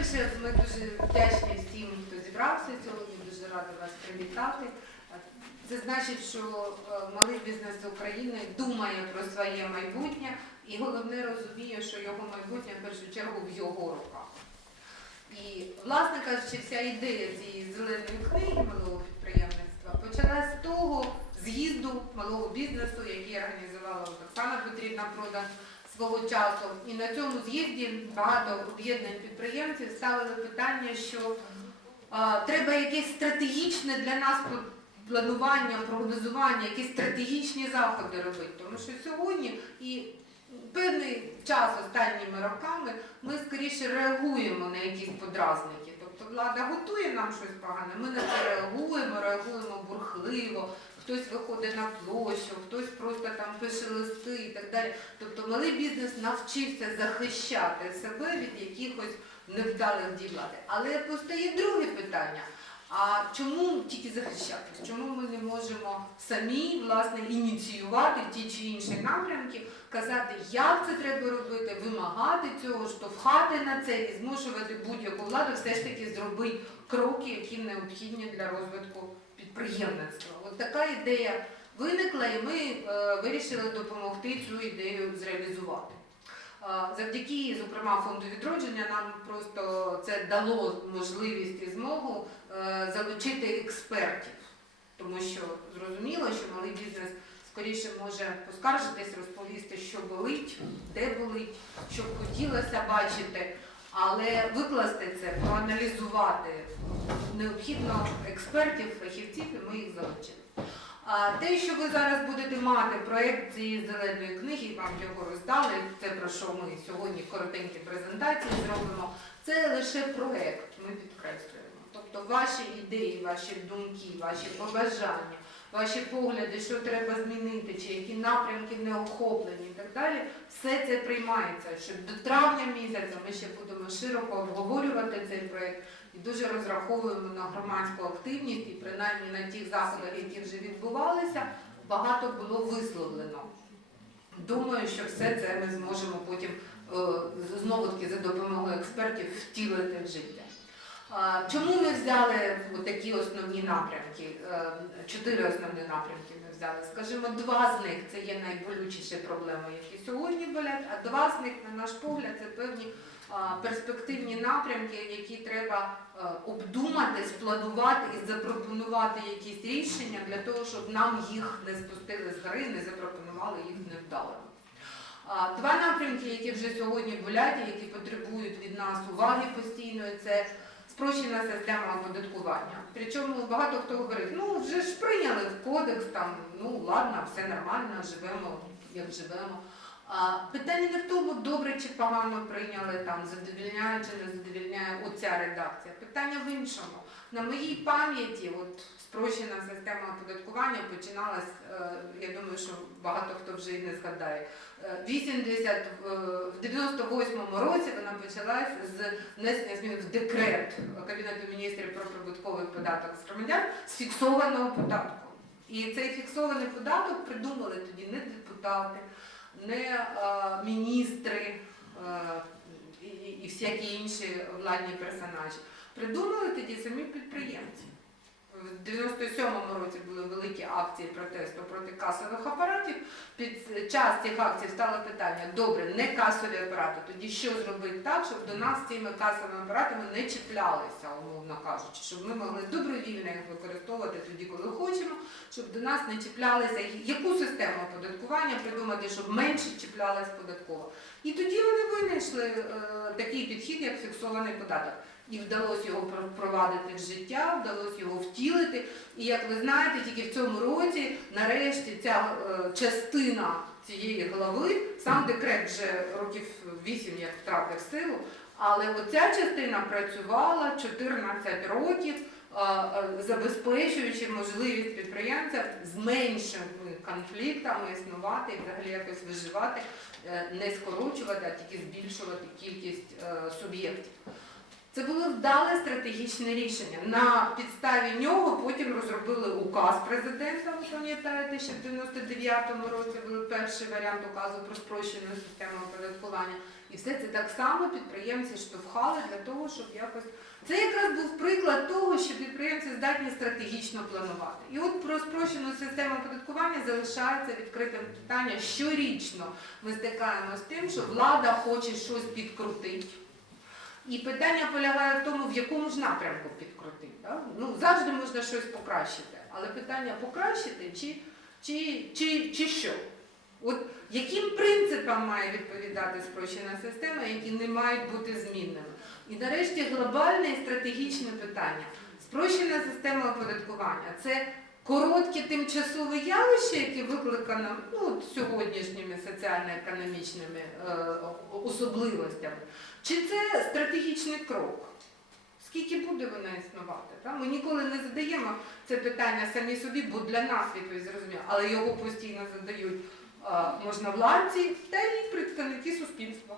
По-перше, ми дуже вдячні всім, хто зібрався сьогодні. Дуже рада вас привітати. Це значить, що е, малий бізнес України думає про своє майбутнє і головне розуміє, що його майбутнє в першу чергу в його руках. І, власне кажучи, вся ідея цієї зеленої книги малого підприємництва почалась з того з'їзду малого бізнесу, який організувала Оксана Петрівна Продан свого часу. І на цьому з'їзді багато об'єднань підприємців ставили питання, що а, треба якесь стратегічне для нас планування, прогнозування, якісь стратегічні заходи робити. Тому що сьогодні і певний час останніми роками ми скоріше реагуємо на якісь подразники. Тобто влада готує нам щось погане, ми на це реагуємо, реагуємо бурхливо. Хтось виходить на площу, хтось просто там пише листи і так далі. Тобто малий бізнес навчився захищати себе від якихось невдалих дій влади. Але постає друге питання. А чому тільки захищатись? Чому ми не можемо самі власне ініціювати ті чи інші напрямки, казати, як це треба робити, вимагати цього, штовхати на це і змушувати будь-яку владу все ж таки зробити кроки, які необхідні для розвитку підприємництва? От така ідея виникла, і ми е, вирішили допомогти цю ідею зреалізувати. Е, Завдяки, зокрема, фонду відродження нам просто це дало можливість і змогу е, залучити експертів, тому що зрозуміло, що малий бізнес скоріше може поскаржитись, розповісти, що болить, де болить, що хотілося бачити, але викласти це, проаналізувати необхідно експертів, фахівців, і ми їх залучили. А те, що ви зараз будете мати проєкт цієї зеленої книги, вам його роздали, це про що ми сьогодні в коротенькій презентації зробимо, це лише проєкт, ми підкреслюємо. Тобто ваші ідеї, ваші думки, ваші побажання, ваші погляди, що треба змінити, чи які напрямки не охоплені і так далі, все це приймається. Що до травня місяця ми ще будемо широко обговорювати цей проєкт і дуже розраховуємо на громадську активність, і принаймні на тих заходах, які вже відбувалися, багато було висловлено. Думаю, що все це ми зможемо потім е, знову таки за допомогою експертів втілити в життя. Чому ми взяли такі основні напрямки? Е, Чотири основні напрямки ми взяли. Скажімо, два з них це є найболючіші проблеми, які сьогодні болять, а два з них, на наш погляд, це певні перспективні напрямки, які треба е, обдумати, спланувати і запропонувати якісь рішення для того, щоб нам їх не спустили з гори, не запропонували їх невдало. Два напрямки, які вже сьогодні болять, які потребують від нас уваги постійної, це спрощена система оподаткування. Причому багато хто говорить, ну вже ж прийняли в кодекс, там, ну ладно, все нормально, живемо як живемо. А, питання не в тому, добре чи погано прийняли, там, задовільняє чи не задовільняє оця редакція. Питання в іншому. На моїй пам'яті, от спрощена система оподаткування починалась, е, я думаю, що багато хто вже і не згадає. Е, 80, е, в 98-му році вона почалась з внесення змін в декрет Кабінету міністрів про прибутковий податок з громадян з фіксованого податку. І цей фіксований податок придумали тоді не депутати, не е, міністри е, і всякі інші владні персонажі. Придумали тоді самі підприємці. В 97-му році були великі акції протесту проти касових апаратів. Під час цих акцій стало питання: добре, не касові апарати. Тоді що зробити так, щоб до нас цими касовими апаратами не чіплялися, умовно кажучи, щоб ми могли добровільно їх використовувати тоді, коли хочемо, щоб до нас не чіплялися. Яку систему оподаткування придумати, щоб менше чіплялась податкова? І тоді вони винайшли е, такий підхід, як фіксований податок. І вдалося його впровадити в життя, вдалося його втілити. І як ви знаєте, тільки в цьому році, нарешті, ця е, частина цієї глави, сам декрет вже років 8 як втратив силу, але оця частина працювала 14 років, е, е, забезпечуючи можливість підприємця з меншими конфліктами існувати і взагалі якось виживати, не скорочувати, а тільки збільшувати кількість суб'єктів. Це було вдале стратегічне рішення. На підставі нього потім розробили указ президента. Ви пам'ятаєте, ще в 99-му році був перший варіант указу про спрощену систему оподаткування. І все це так само підприємці штовхали для того, щоб якось це якраз був приклад того, що підприємці здатні стратегічно планувати. І от про спрощену систему оподаткування залишається відкритим питання. Щорічно ми стикаємося з тим, що влада хоче щось підкрутити. І питання полягає в тому, в якому ж напрямку підкрутити. Да? Ну, завжди можна щось покращити, але питання покращити чи, чи, чи, чи що? От яким принципам має відповідати спрощена система, які не мають бути змінними? І нарешті глобальне і стратегічне питання. Спрощена система оподаткування це коротке тимчасове явище, яке викликано ну, сьогоднішніми соціально-економічними е, особливостями, чи це стратегічний крок? Скільки буде вона існувати? Та? Ми ніколи не задаємо це питання самі собі, бо для нас відповідь зрозуміла, але його постійно задають е, можновладці та й представники суспільства.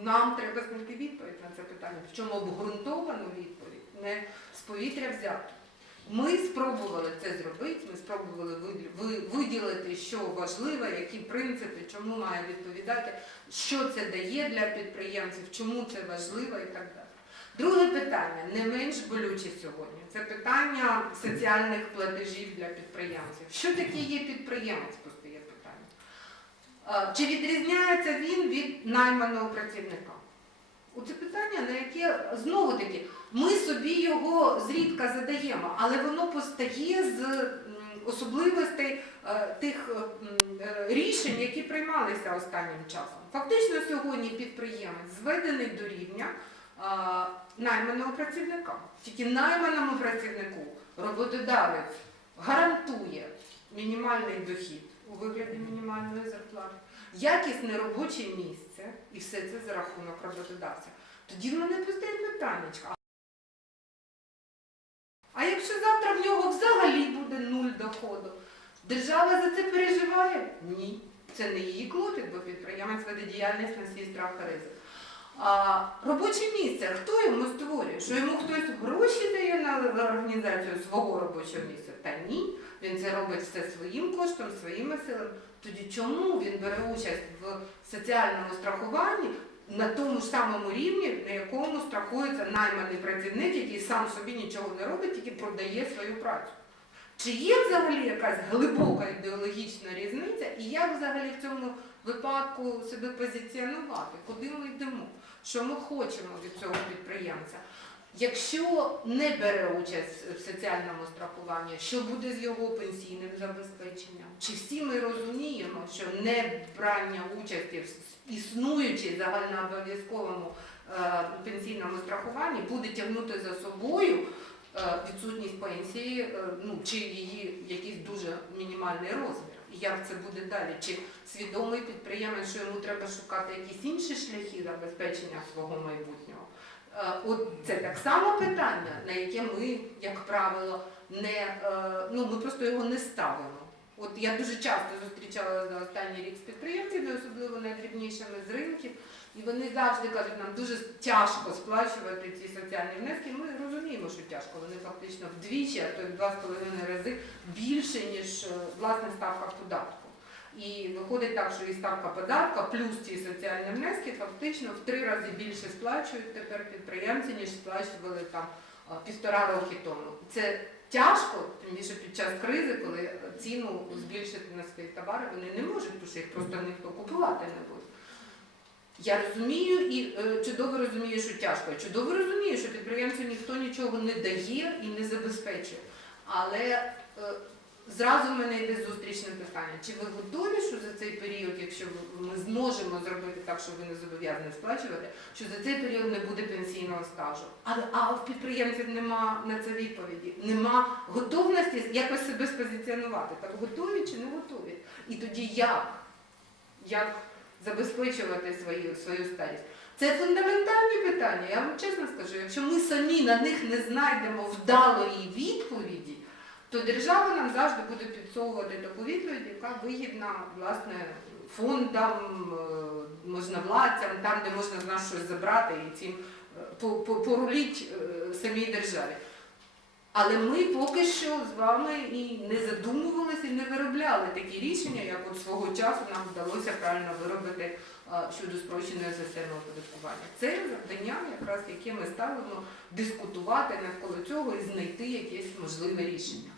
Нам треба знайти відповідь на це питання, причому обґрунтовану відповідь, не з повітря взяту. Ми спробували це зробити, ми спробували виділити, що важливо, які принципи, чому має відповідати, що це дає для підприємців, чому це важливо і так далі. Друге питання, не менш болюче сьогодні, це питання соціальних платежів для підприємців. Що таке є підприємець, постає питання. Е, Чи відрізняється він від найманого працівника? Оце питання, на яке знову таки ми собі його зрідка задаємо, але воно постає з особливостей е, тих е, е, рішень, які приймалися останнім часом. Фактично сьогодні підприємець зведений до рівня найманого працівника. Тільки найманому працівнику роботодавець гарантує мінімальний дохід у вигляді мінімальної зарплати, якісне робоче місце, і все це за рахунок роботодавця. Тоді в мене постає питання. А якщо завтра в нього взагалі буде нуль доходу, держава за це переживає? Ні. Це не її клопіт, бо підприємець веде діяльність на свій страх ризик. А робоче місце, хто йому створює? Що йому хтось гроші дає на організацію свого робочого місця? Та ні. Він це робить все своїм коштом, своїми силами. Тоді чому він бере участь в соціальному страхуванні на тому ж самому рівні, на якому страхується найманий працівник, який сам собі нічого не робить, тільки продає свою працю? Чи є взагалі якась глибока ідеологічна різниця, і як взагалі в цьому випадку себе позиціонувати? Куди ми йдемо? Що ми хочемо від цього підприємця? Якщо не бере участь в соціальному страхуванні, що буде з його пенсійним забезпеченням? Чи всі ми розуміємо, що не брання участі в існуючій загальнообов'язковому е, пенсійному страхуванні буде тягнути за собою е, відсутність пенсії, е, ну чи її якийсь дуже мінімальний розмір? Як це буде далі? Чи свідомий підприємець, що йому треба шукати якісь інші шляхи забезпечення свого майбутнього? Е, От це так само питання, на яке ми, як правило, не е, ну ми просто його не ставимо. От я дуже часто зустрічала за останній рік з підприємцями, особливо найдрібнішими з ринків, і вони завжди кажуть, нам дуже тяжко сплачувати ці соціальні внески. Ми розуміємо, що тяжко. Вони фактично вдвічі, а то й два з половиною рази більше, ніж е, власне ставка податку. І виходить так, що і ставка податка плюс ці соціальні внески фактично в три рази більше сплачують тепер підприємці, ніж сплачували там півтора роки тому. Це тяжко, тим більше під час кризи, коли ціну збільшити на свої товари вони не можуть, тому що їх просто ніхто купувати не буде. Я розумію і е, чудово розумію, що тяжко. Чудово розумію, що підприємцям ніхто нічого не дає і не забезпечує. Але е, зразу в мене йде зустрічне питання. Чи ви готові, що за цей період, якщо ми зможемо зробити так, що ви не зобов'язані сплачувати, що за цей період не буде пенсійного стажу? А, а в підприємців нема на це відповіді, нема готовності якось себе спозиціонувати. Так готові чи не готові? І тоді як? Як забезпечувати свою, свою старість? Це фундаментальні питання. Я вам чесно скажу, якщо ми самі на них не знайдемо вдалої відповіді, то держава нам завжди буде підсовувати таку відповідь, яка вигідна власне фондам, е, можновладцям, там, де можна з нас щось забрати і цим по- поруліть е, самій державі. Але ми поки що з вами і не задумувалися, і не виробляли такі рішення, як от свого часу нам вдалося правильно виробити щодо спрощеної системи оподаткування. Це завдання, якраз яке ми ставимо дискутувати навколо цього і знайти якесь можливе рішення.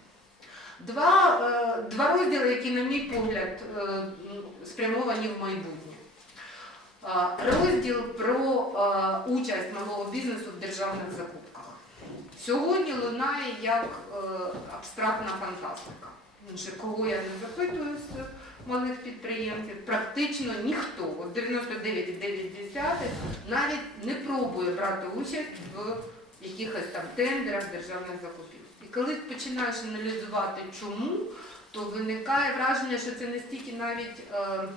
Два, е, два розділи, які, на мій погляд, е, спрямовані в майбутнє. Розділ про е, участь малого бізнесу в державних закупках. Сьогодні лунає як е, абстрактна фантастика. Кого я не запитую з малих підприємців, практично ніхто, от 99,9 навіть не пробує брати участь в якихось там тендерах державних закупівель. І коли починаєш аналізувати чому, то виникає враження, що це не стільки навіть е,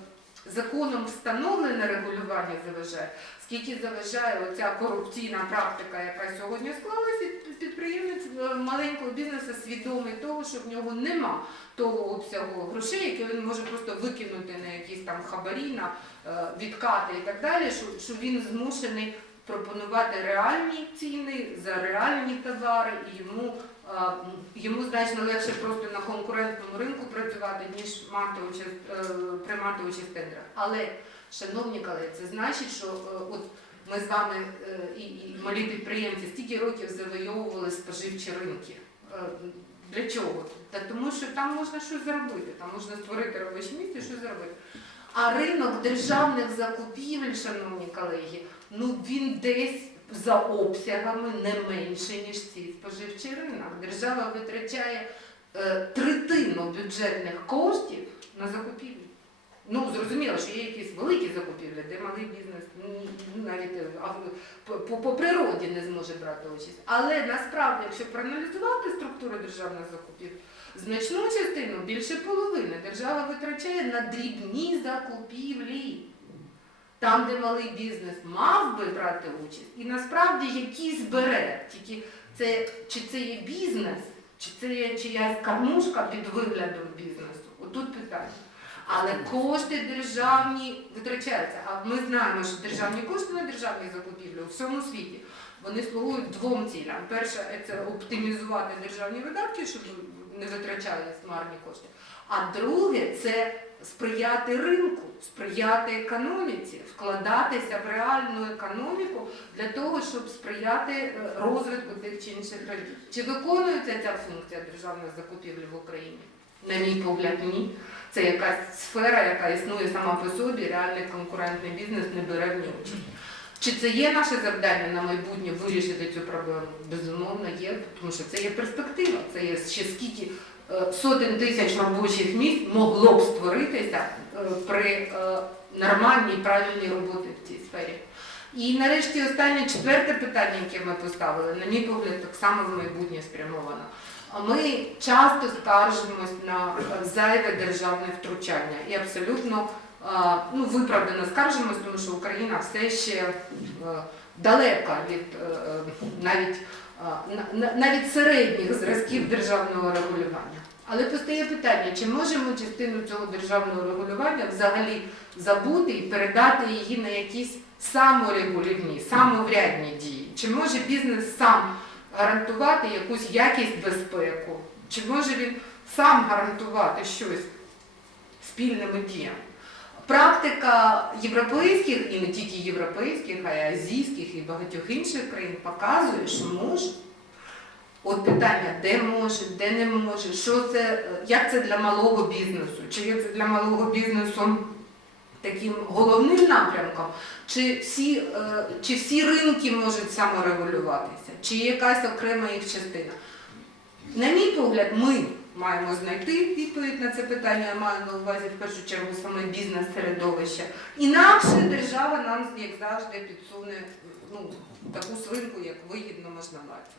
законом встановлене регулювання заважає, скільки заважає оця корупційна практика, яка сьогодні склалася, підприємець е, маленького бізнесу свідомий того, що в нього нема того обсягу грошей, які він може просто викинути на якісь там хабарі, на е, відкати і так далі, що, він змушений пропонувати реальні ціни за реальні товари, і йому, йому значно легше просто на конкурентному ринку працювати, ніж мати участь, е, приймати участь в тендерах. Але, шановні колеги, це значить, що е, от ми з вами е, і, і малі підприємці стільки років завойовували споживчі ринки. Для чого? Та тому що там можна щось зробити, там можна створити робочі місце, щось зробити. А ринок державних закупівель, шановні колеги, ну він десь за обсягами не менше, ніж цей споживчий ринок. Держава витрачає е, третину бюджетних коштів на закупівлі. Ну, зрозуміло, що є якісь великі закупівлі, де малий бізнес навіть е, по, природі не зможе брати участь. Але насправді, якщо проаналізувати структуру державних закупівель, значну частину, більше половини, держава витрачає на дрібні закупівлі. Там, де малий бізнес мав би брати участь, і насправді якийсь бере. Тільки це чи це є бізнес, чи це є чиясь кормушка під виглядом бізнесу. Отут питання. Але кошти державні витрачаються. А ми знаємо, що державні кошти на державні закупівлі у всьому світі вони слугують двом цілям. Перше це оптимізувати державні видатки, щоб не витрачались марні кошти. А друге це сприяти ринку, сприяти економіці, вкладатися в реальну економіку для того, щоб сприяти е, розвитку тих чи інших ринків. Чи виконується ця функція державних закупівель в Україні? На мій погляд, ні. Це якась сфера, яка існує сама по собі, реальний конкурентний бізнес не бере в ній. Чи це є наше завдання на майбутнє вирішити цю проблему? Безумовно, є, тому що це є перспектива, це є ще скільки е, сотень тисяч робочих місць могло б створитися при е, нормальній правильній роботі в цій сфері. І нарешті останнє четверте питання, яке ми поставили, на мій погляд, так само в майбутнє спрямовано. Ми часто скаржимось на е, зайве державне втручання і абсолютно е, ну, виправдано скаржимось, тому що Україна все ще е, далека від е, е, навіть, е, на- на- навіть середніх зразків державного регулювання. Але постає питання, чи можемо частину цього державного регулювання взагалі забути і передати її на якісь саморегулівні, самоврядні дії? Чи може бізнес сам гарантувати якусь якість безпеку? Чи може він сам гарантувати щось спільними діями? Практика європейських і не тільки європейських, а й азійських і багатьох інших країн показує, що може. От питання, де може, де не може, що це, як це для малого бізнесу, чи є це для малого бізнесу таким головним напрямком, чи всі, е, чи всі ринки можуть саморегулюватися, чи є якась окрема їх частина. На мій погляд, ми маємо знайти відповідь на це питання, я маю на увазі в першу чергу саме бізнес-середовище. Інакше держава нам, як завжди, підсуне ну, таку свинку, як вигідно можна мати.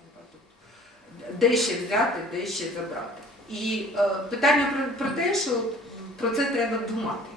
Де ще взяти, де ще забрати. І е, питання про, про те, що про це треба думати.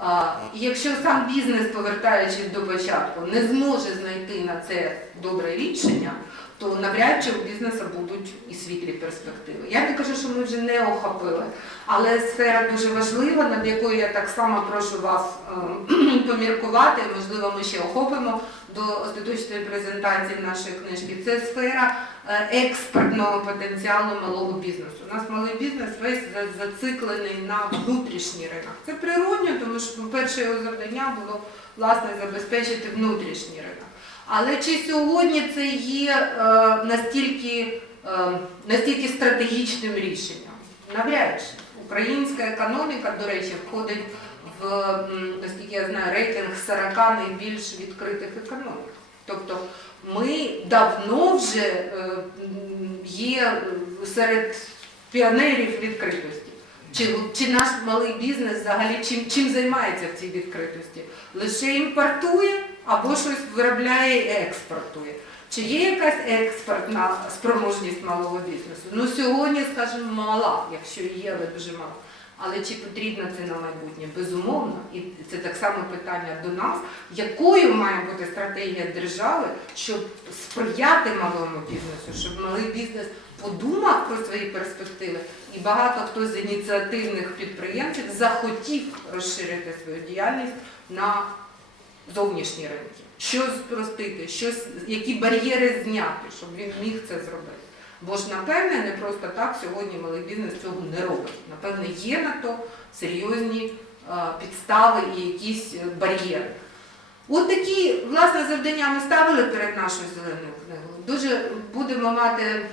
А, якщо сам бізнес, повертаючись до початку, не зможе знайти на це добре рішення, то навряд чи у бізнесу будуть і світлі перспективи. Я не кажу, що ми вже не охопили, але сфера дуже важлива, над якою я так само прошу вас е, поміркувати, можливо, ми ще охопимо до остаточної презентації нашої книжки, це сфера е, експортного потенціалу малого бізнесу. У нас малий бізнес весь зациклений на внутрішній ринок. Це природньо, тому що перше його завдання було власне забезпечити внутрішній ринок. Але чи сьогодні це є е, настільки, е, настільки стратегічним рішенням? Навряд чи. Українська економіка, до речі, входить в, наскільки я знаю, рейтинг 40 найбільш відкритих економік. Тобто ми давно вже е, є е, серед піонерів відкритості. Чи, чи наш малий бізнес взагалі чим, чим займається в цій відкритості? Лише імпортує або щось виробляє і експортує. Чи є якась експортна спроможність малого бізнесу? Ну сьогодні, скажімо, мала, якщо є, але дуже мало. Але чи потрібно це на майбутнє? Безумовно, і це так само питання до нас, якою має бути стратегія держави, щоб сприяти малому бізнесу, щоб малий бізнес подумав про свої перспективи, і багато хто з ініціативних підприємців захотів розширити свою діяльність на зовнішні ринки. Що спростити, що, с- які бар'єри зняти, щоб він міг це зробити. Бо ж, напевне, не просто так сьогодні малий бізнес цього не робить. Напевне, є на то серйозні підстави і якісь е, бар'єри. От такі власне завдання ми ставили перед нашою зеленою книгою. Дуже будемо мати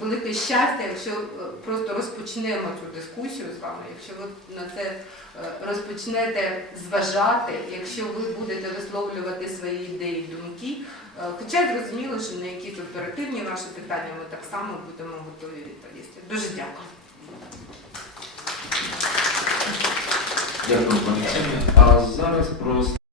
велике щастя, якщо е, просто розпочнемо цю дискусію з вами, якщо ви на це е, розпочнете зважати, якщо ви будете висловлювати свої ідеї, думки. Е, Хоча зрозуміло, що на якісь оперативні ваші питання ми так само будемо готові відповісти. Дуже дякую. Дякую, пані А зараз про